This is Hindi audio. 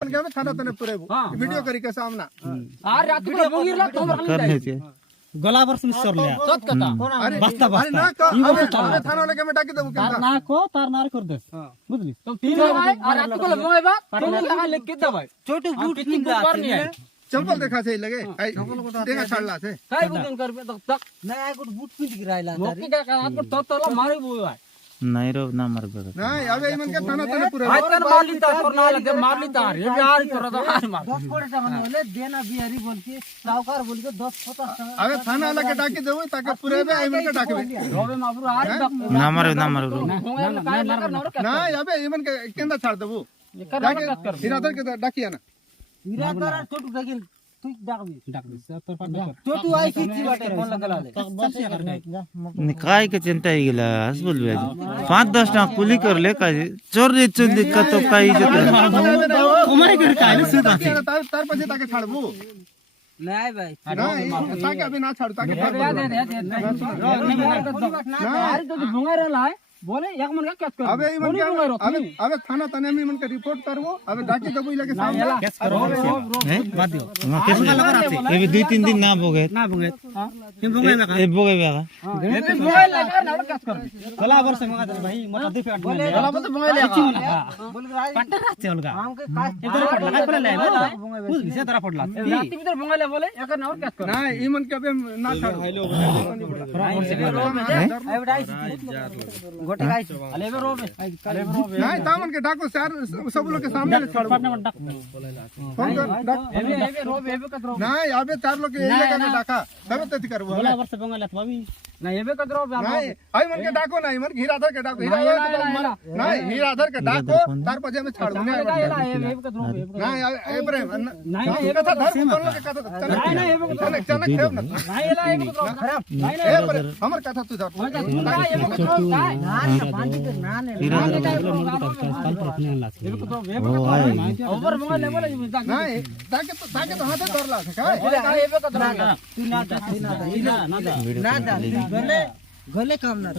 थाना तने पूरे वीडियो करी के सामना आर रात को मुगिरला तोमर करने से गला वर्ष में सर लिया सत कथा अरे बस्ता अरे ना बस्ता अबे थाना वाले के में डाकी देबो तार केता ना को तार नार कर दे बुझली तुम तीन भाई और रात को मोएबा तुम लगा लिख के दबाई छोटू बूट किन करनी है चंपल देखा से लगे आई देखा छाड़ला से काय बुदन कर तक नहीं आय को बूट पिंड गिराइला मोकी का हाथ पर तो तला मारे बोय नहीं रो ना मर बे नहीं अबे मन के थाना तने पूरे आज कर मार लीता और ना लगे मार लीता ये यार कर तो हार मार 10 कोड़े टा बोले देना बिहारी बोल के साहूकार बोल के 10 50 अबे थाना वाला के डाकी देबो ताके पूरे बे आई मन के डाकबे रोबे माबू आर ना मारो ना अबे मन के केंदा छाड़ देबो डाके इरादर के डाकी ना इरादर छोटू डाकिल तू डाक दे छोटू आई की बाटे फोन लगला ले निकाय के चिंता ही गेला हस बोल बे 5-10 टा कुली कर ले का चोरी चुंदी का तो काई तुम्हारे घर का है सीधा से तार पछे ताके छाड़बो नहीं भाई नहीं ताके अबे ना छाड़ ताके यार तो भंगा रहला है बोले एक मन का क्या कर अबे मन के अबे थाना तने में मन के रिपोर्ट करबो अबे डाकी देबो इला के सामने केस करो हैं बात दियो वहां केस लगा रहा ये 2-3 दिन ना बोगे किम भंगे लगा ए बोगे बेगा ये भी मोबाइल लगा ना क्या कर गला वर्ष मंगा दे भाई मत दे फेट बोले गला तो मोबाइल लगा बोल पट्टा रात चल गा हम के इधर पट लगा पहले ले बुझ से तरह पटला रात भीतर मोबाइल बोले एक ना और क्या कर नहीं ई मन के अबे ना छाड़ गोटे गाइस अलेबे रोबे नहीं तामन के डाको सार सब लोग के सामने छाड़ फोन कर डाक एबे रोबे एबे कत रोबे नहीं अबे चार लोग के इले का डाका तबे तति करबो गला वर्ष बंगाल भाभी ना एबे कत रोबे नहीं आई मन के डाको नहीं मन हीराधर के डाको नहीं हीराधर के डाको तार पजे में छाड़ दूंगा एबे कत रोबे नहीं एबरे नहीं ये कथा धर दोनों लोग के कथा नहीं एबे चनक चनक खेब ना नहीं एला एबे कत रोबे खराब एबरे हमर कथा तू धर एबे कत रोबे ओवर मोबाइल लेवल नहीं ताके तो हाथ धरला है का एबे कत रोबे तू ना गले काम ना